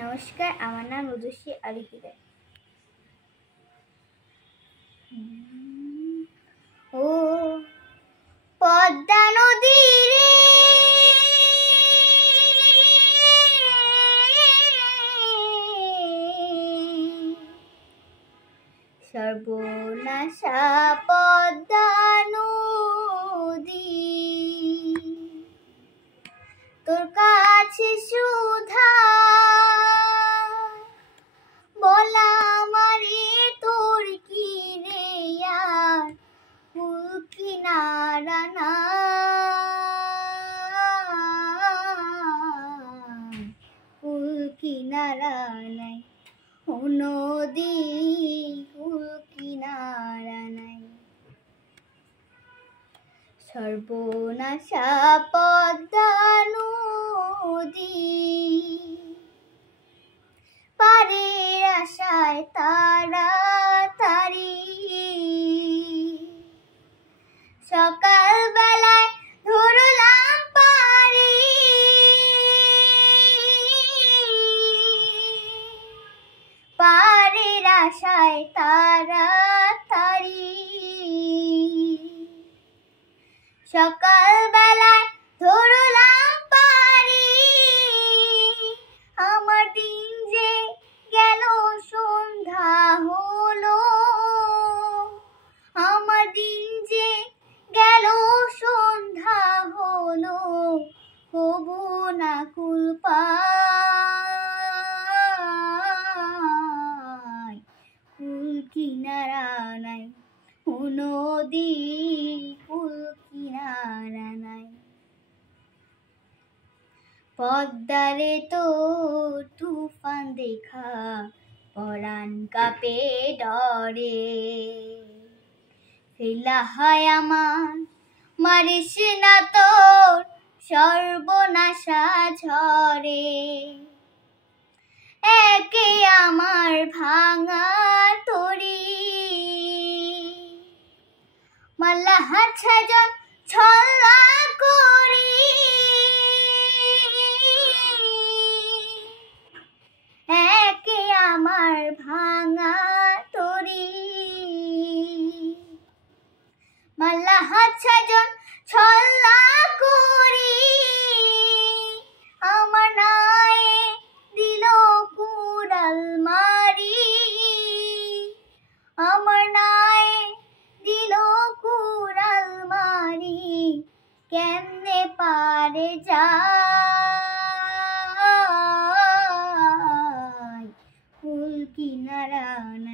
নমস্কার, আমার নাম রুদ্রশ্রী আলিকি রায়। ও পদ্মা নদী রে, সর্বনাশা পদ্মা নদী, তোর কাছে সুধা বলা আমারে তোর কি রে আর কুল কিনারা নাই, কুল কিনারা নাই, ও নদী কুল কিনারা নাই। সর্বনাশা পদ্মা নদী, পারের আশায় তাড়াতাড়ি সকাল বেলায় ধরলাম পারি, পারের আশায় তাড়াতাড়ি সকাল বেলায় ধরলাম পারি। আমার দিন যে গেল সন্ধ্যা হলো, আমার দিন যে গেল সন্ধ্যা হলো, হবু না কুল পাই, কুল কিনারা নাই, ও নদী কুল কিনারা নাই। পদ্মারে তো তুফান দেখা পরাণ কাঁপে ডরে, ফেলা হয় আমার মারিস না তোর সর্বনাশা ঝরে, একে আমার ভাঙা তরি মাল্লা হাতছাজন ছল্লা করি, একে আমার ভাঙা তরি মাল্লা হাতছাজন ছল্লা করি। আমার নায়ে দিল কুড়াল মারি, আমার নায়ে দিল কুড়াল মারি, কেমনে পারে যায় কুল কিনারা নাই।